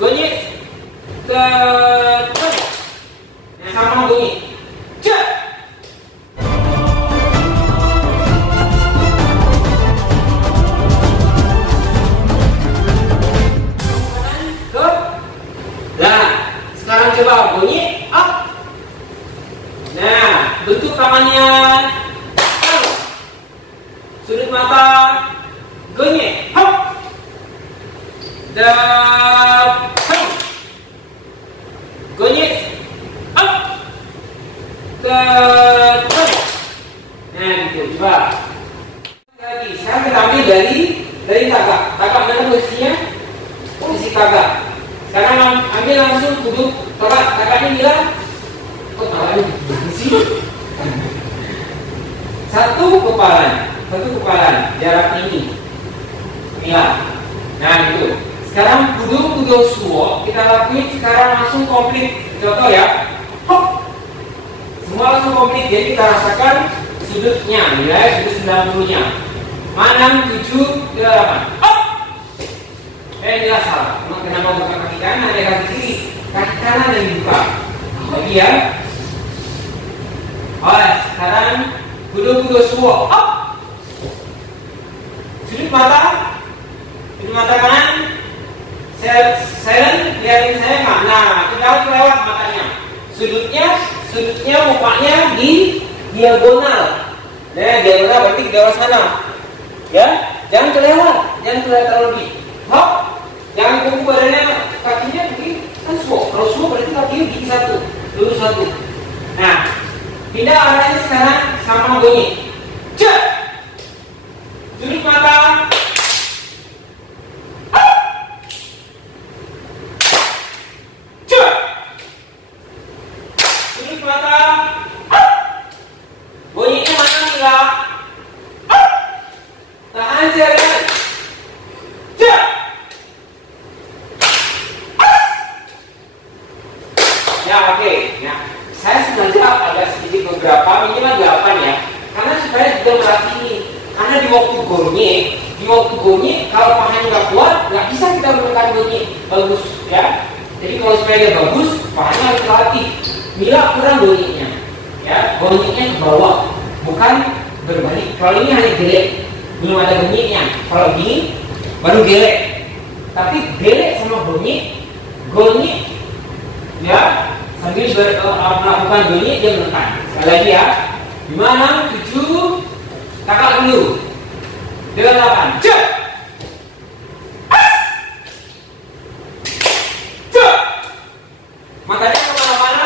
gonyet, tetap. Yang sama bunyi. Cek. Nah, sekarang coba bunyi up. Nah, bentuk tangannya sudut mata gonyet, hop. Dan hop. Gonyet up. Tetap. Nah, gitu, coba. Lagi, sekarang kita ambil dari tagak. Tagak mana posisinya? Posisi tagak. Sekarang ambil langsung duduk tagak. Tagaknya bilang, kok tangannya begini sih? Satu kepalan, jaraknya ini. Inilah. Nah, gitu. Sekarang duduk suwo, kita lakuin sekarang langsung komplit. Contoh ya. Hop. Semua langsung komplit. Jadi kita rasakan sudutnya, nilai sudut 90-nya. 6, 7, 8. Hop. Tidak salah. Kenapa buka kaki kanan ya kaki kiri? Kaki kanan yang dibuka. Lagi ya. Sekarang duduk suwo. Hop. Sudut mata kanan. Silent, lihatin saya nggak? Nah, kita lewat matanya. Sudutnya mukanya di diagonal. Nah, diagonal berarti ke arah sana. Ya, jangan kelewat terlebih. Hop. Jangan tunggu badannya, kakinya begini kan suwo. Kalau suwo berarti kakinya begini lurus satu. Nah, pindah arahnya sekarang sama bunyi. Cek. Sudut mata. Cek. Sudut mata. Bunyinya mana Mila? Tahan jalan. Cek. Ya, oke. Nah, saya sengaja agak sedikit beberapa, minimal 8 ya. Karena supaya juga melatih ini. Karena di waktu gonye, kalau pahanya nggak kuat, nggak bisa kita menekan gonye bagus ya. Jadi kalau supaya dia bagus, pahanya harus dilatih. Mila kurang gonyenya, ya. Gonyenya ke bawah, bukan berbalik. Kalau ini hanya gelek, belum ada gonyenya. Kalau gini, baru gelek. Tapi gelek sama gonye, ya. Sambil melakukan bunyi dia menekan. Sekali lagi ya. 5, 6, 7. Kakak dulu. 8. Cek. Cek. Matanya kemana-mana.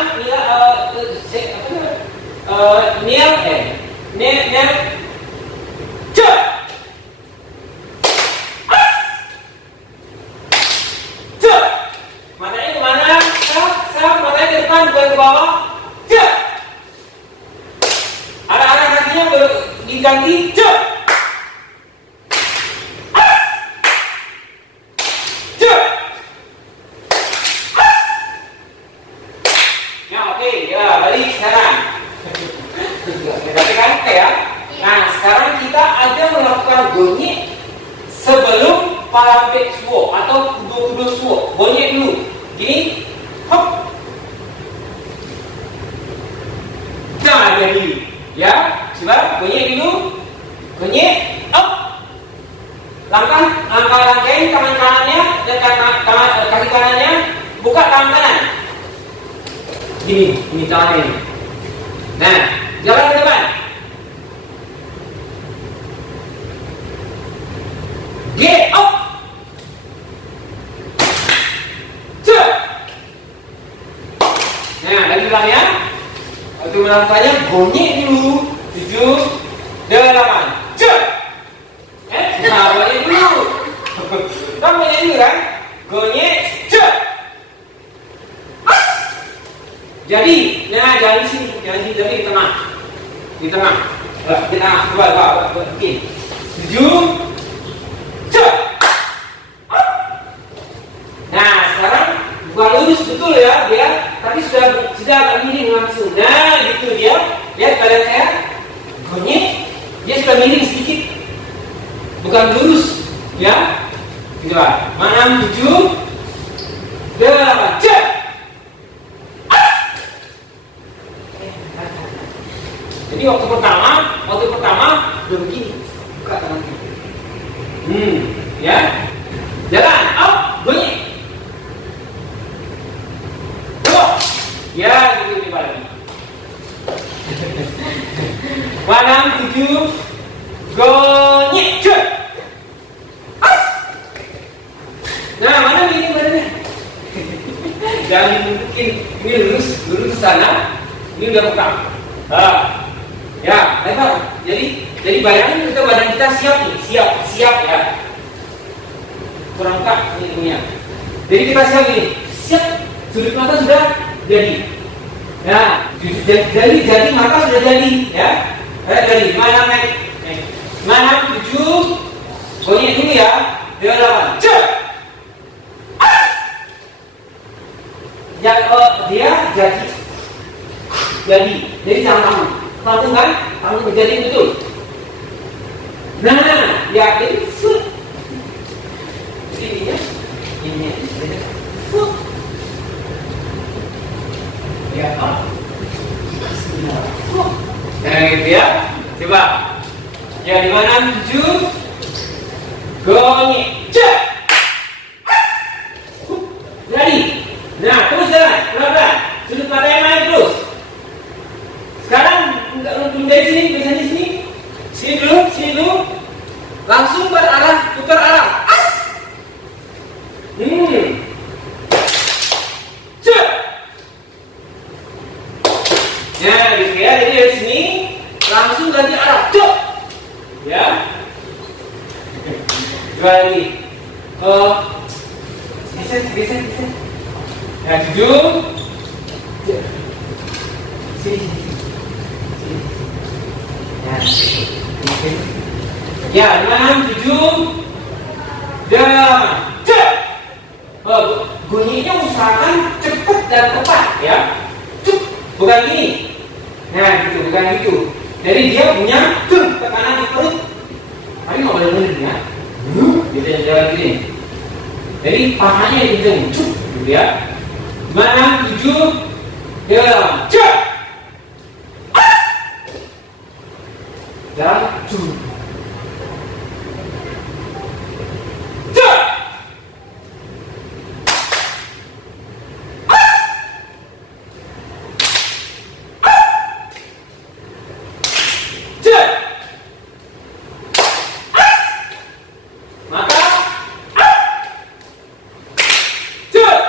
Niel. Cek. Cek. Matanya kemana? Matanya ke depan, bukan ke bawah. Cek. Arah-arah kakinya diganti. Cek. Cek. Ya, oke. Ya, balik sekarang. Kan ya. Nah, sekarang kita ada melakukan bunyi sebelum parabek suwo atau kudo suwo. Bunyi dulu. Gini. Hop. Jangan jadi, ya. Coba bunyi dulu. Bunyi. Hop. Langkahin tangan kanannya dan kaki kanannya. Buka tangan kanan. Ini tangan ini. Nah, jalan ke depan. Get up. Cek. Nah, lagi ulang ya. Waktu melakukannya bunyi dulu. 7, 8. Cek. Nah, bunyi dulu. Kan bunyi dulu kan? Bunyi. Cek. Jadi, nah jangan di sini, jadi di tengah. Di tengah. Di tengah. Coba. Oke. 7. Cek. Nah, sekarang bukan lurus betul ya, dia, tapi sudah agak miring langsung. Nah, gitu dia. Lihat badan saya, bunyi, dia sudah miring sedikit, bukan lurus, ya. Gitu lah. 6, 7. tuju, gonyek, cek. Nah, mana ini badannya? Jangan mungkin ini lurus ke sana, ini udah buka. Ya, lebar. Jadi bayangin kita badan kita siap nih, siap ya. Kurang tak ini punya. Jadi kita siap nih, siap. Sudut mata sudah jadi. Ya, jadi mata sudah jadi, ya. Jadi mana naik? Mana 7, gonyek dulu ya. 8, cek. Ya, dia jadi jangan kamu kan, kamu menjadi betul. Nah, ya jadi ini ya, gitu ya. Coba, ya di mana 7, gonyek, cek. Jadi. Nah, terus jalan, pelan-pelan. Sudut mata yang naik terus. Sekarang enggak nonton dari sini, biasanya sini. Sini dulu. Langsung berarah, putar arah. Cek. Ya, gitu ya. Jadi dari sini langsung ganti arah. Cek. Ya. Dua lagi. Bisa. Ya, 7. Sini. Ya, 6, 7. Dan cek. Bunyinya usahakan cepat dan tepat ya. Cuk, bukan gini. Nah, gitu, bukan gitu. Jadi dia punya tekanan di perut. Tapi nggak boleh bener ya. Gitu jalan gini. Jadi pahanya dikenceng, cuk, gitu ya. 6, 7, dan cek. Dan cuk. Cek. Cek. Maka cek.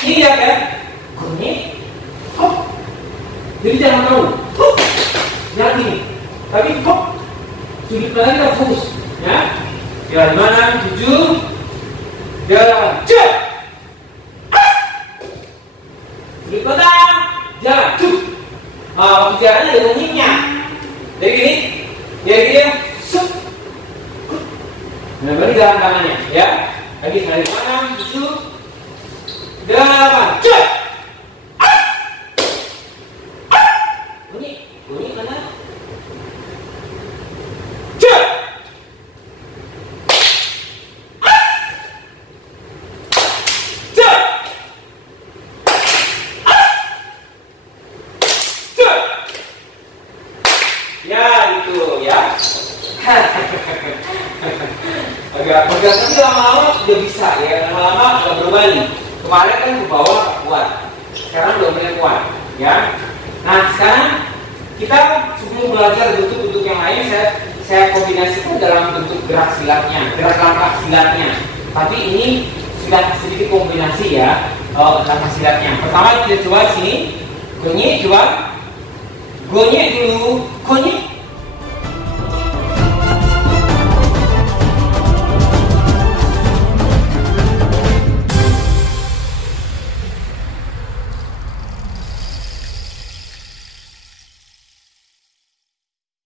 Ini ya kan? Gini. Hop. Jadi jangan tahu. Hop. Jangan gini. Tapi hop. Sudut mata kita fokus. Ya. Ya, 6, 7. Dan cek. Sudut mata. Jalan. Cuk. Waktu jalannya ada bunyinya. Jadi gini. Jadi dia. Sup. Nah, baru jalan tangannya. Ya. Lagi dari 6, 7. 8, cek. Bunyi mana? Cek. Cek. Cek. Ya, gitu ya. Agak tapi lama-lama sudah bisa ya. Lama-lama sudah berbalik. Kemarin kan ke bawah tak kuat, sekarang udah mulai kuat, ya. Nah, sekarang kita sebelum belajar bentuk-bentuk yang lain, saya kombinasikan dalam bentuk gerak silatnya, gerak langkah silatnya. Tapi ini sudah sedikit kombinasi ya, langkah silatnya. Pertama kita coba sini, gonyek, coba, gonyek dulu, gonyek,